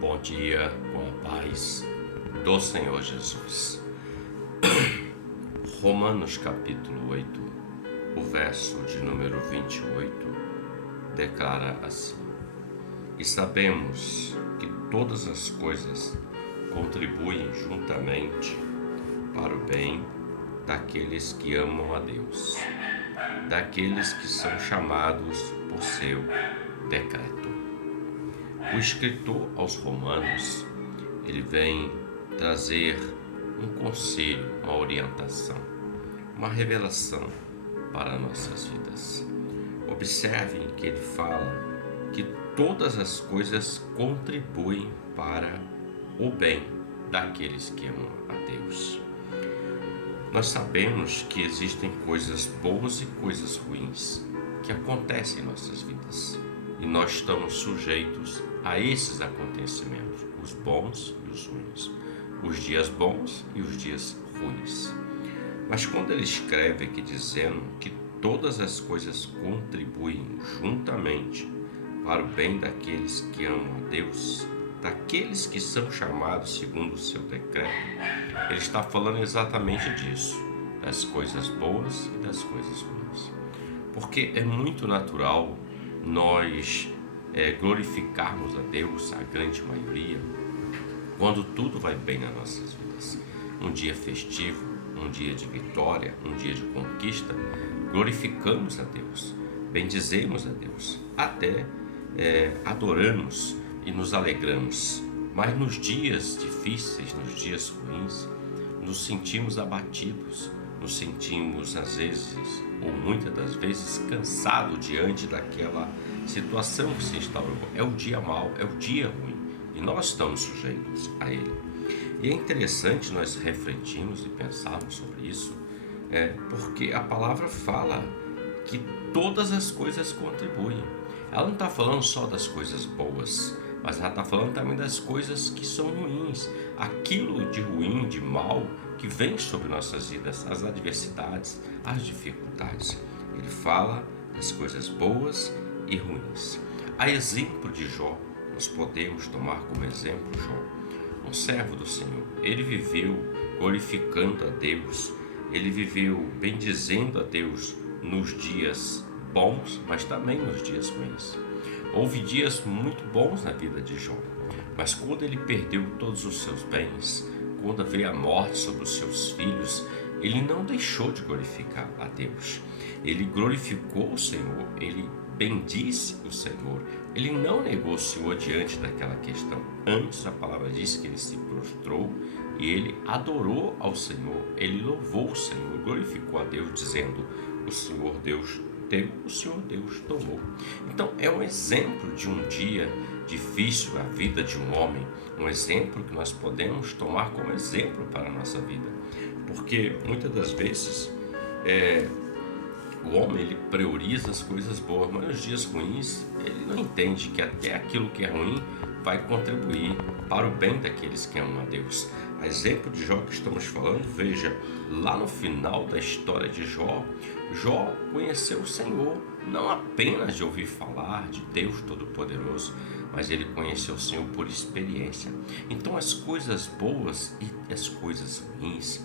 Bom dia, com a paz do Senhor Jesus. Romanos capítulo 8, o verso de número 28, declara assim: E sabemos que todas as coisas contribuem juntamente para o bem daqueles que amam a Deus, daqueles que são chamados por seu decreto. O escritor aos Romanos, ele vem trazer um conselho, uma orientação, uma revelação para nossas vidas. Observem que ele fala que todas as coisas contribuem para o bem daqueles que amam a Deus. Nós sabemos que existem coisas boas e coisas ruins que acontecem em nossas vidas. E nós estamos sujeitos a esses acontecimentos, os bons e os ruins, os dias bons e os dias ruins. Mas quando ele escreve aqui dizendo que todas as coisas contribuem juntamente para o bem daqueles que amam a Deus, daqueles que são chamados segundo o seu decreto, ele está falando exatamente disso, das coisas boas e das coisas ruins. Porque é muito natural nós glorificarmos a Deus, a grande maioria, quando tudo vai bem nas nossas vidas. Um dia festivo, um dia de vitória, um dia de conquista, glorificamos a Deus, bendizemos a Deus, até adoramos e nos alegramos. Mas nos dias difíceis, nos dias ruins, nos sentimos abatidos, nos sentimos às vezes, ou muitas das vezes, cansados diante daquela situação que se instaurou. É o dia mau, é o dia ruim, e nós estamos sujeitos a ele. E é interessante nós refletirmos e pensarmos sobre isso, porque a palavra fala que todas as coisas contribuem. Ela não está falando só das coisas boas, mas ela está falando também das coisas que são ruins, aquilo de ruim, de mal que vem sobre nossas vidas, as adversidades, as dificuldades. Ele fala das coisas boas e ruins. A exemplo de Jó, nós podemos tomar como exemplo Jó, um servo do Senhor. Ele viveu glorificando a Deus, ele viveu bendizendo a Deus nos dias bons, mas também nos dias ruins. Houve dias muito bons na vida de Jó, mas quando ele perdeu todos os seus bens, quando veio a morte sobre os seus filhos, ele não deixou de glorificar a Deus. Ele glorificou o Senhor, ele bendisse o Senhor, ele não negociou diante daquela questão. Antes, a palavra diz que ele se prostrou e ele adorou ao Senhor, ele louvou o Senhor, glorificou a Deus, dizendo: o Senhor Deus deu, o Senhor Deus tomou. Então é um exemplo de um dia difícil na vida de um homem, um exemplo que nós podemos tomar como exemplo para a nossa vida, porque muitas das vezes o homem ele prioriza as coisas boas, mas nos dias ruins ele não entende que até aquilo que é ruim vai contribuir para o bem daqueles que amam a Deus. A exemplo de Jó que estamos falando, veja, lá no final da história de Jó, Jó conheceu o Senhor, não apenas de ouvir falar de Deus Todo-Poderoso, mas ele conheceu o Senhor por experiência. Então as coisas boas e as coisas ruins,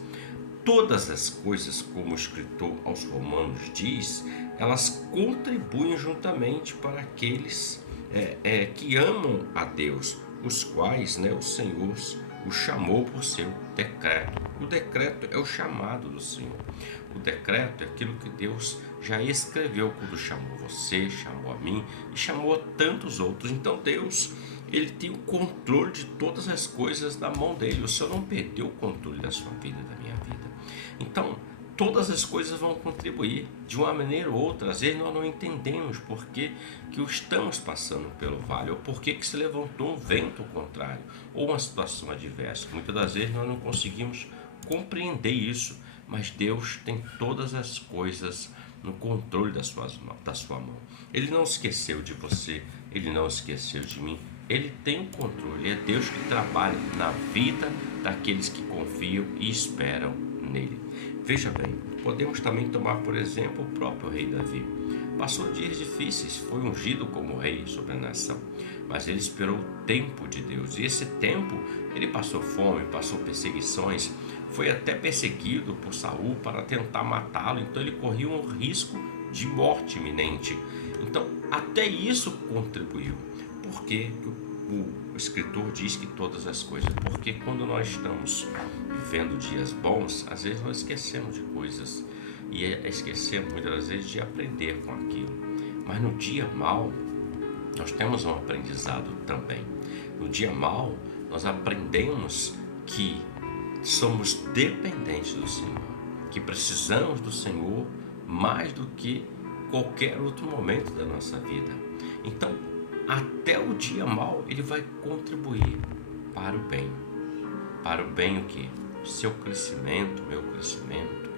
todas as coisas, como o escritor aos Romanos diz, elas contribuem juntamente para aqueles que amam a Deus, os quais o Senhor o chamou por seu decreto. O decreto é o chamado do Senhor. O decreto é aquilo que Deus já escreveu quando chamou você, chamou a mim e chamou a tantos outros. Então Deus, ele tem o controle de todas as coisas na mão dele. O Senhor não perdeu o controle da sua vida, da minha vida. Então, todas as coisas vão contribuir de uma maneira ou outra. Às vezes nós não entendemos por que estamos passando pelo vale, ou por que se levantou um vento contrário, ou uma situação adversa. Muitas das vezes nós não conseguimos compreender isso, mas Deus tem todas as coisas no controle da sua mão. Ele não esqueceu de você, ele não esqueceu de mim, ele tem o controle. É Deus que trabalha na vida daqueles que confiam e esperam nele. Veja bem, podemos também tomar por exemplo o próprio rei Davi. A passou dias difíceis, foi ungido como rei sobre a nação, mas ele esperou o tempo de Deus. E esse tempo ele passou fome, passou perseguições, foi até perseguido por Saul para tentar matá-lo, então ele corria um risco de morte iminente. Então até isso contribuiu. Por que o escritor diz que todas as coisas? Porque quando nós estamos vivendo dias bons, às vezes nós esquecemos de coisas e esquecemos muitas das vezes de aprender com aquilo. Mas no dia mau, nós temos um aprendizado também. No dia mau, nós aprendemos que somos dependentes do Senhor, que precisamos do Senhor mais do que qualquer outro momento da nossa vida. Então, até o dia mau, ele vai contribuir para o bem. Para o bem o quê? O seu crescimento, o meu crescimento,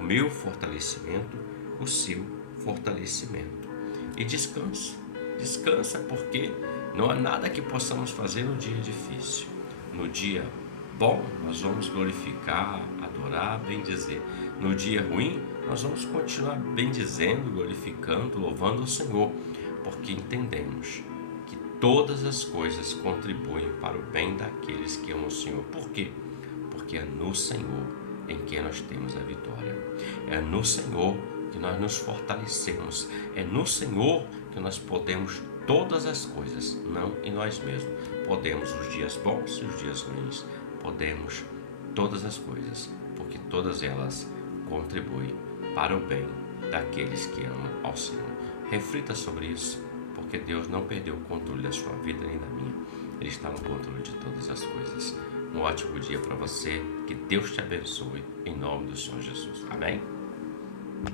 o meu fortalecimento, o seu fortalecimento. E descansa. Descansa porque não há nada que possamos fazer no dia difícil. No dia bom, nós vamos glorificar, adorar, bendizer. No dia ruim, nós vamos continuar bendizendo, glorificando, louvando o Senhor, porque entendemos que todas as coisas contribuem para o bem daqueles que amam o Senhor. Por quê? Porque é no Senhor em que nós temos a vitória. É no Senhor que nós nos fortalecemos. É no Senhor que nós podemos todas as coisas, não em nós mesmos. Podemos os dias bons e os dias ruins. Podemos todas as coisas, porque todas elas contribuem para o bem daqueles que amam ao Senhor. Reflita sobre isso, porque Deus não perdeu o controle da sua vida nem da minha. Ele está no controle de todas as coisas. Um ótimo dia para você, que Deus te abençoe, em nome do Senhor Jesus. Amém?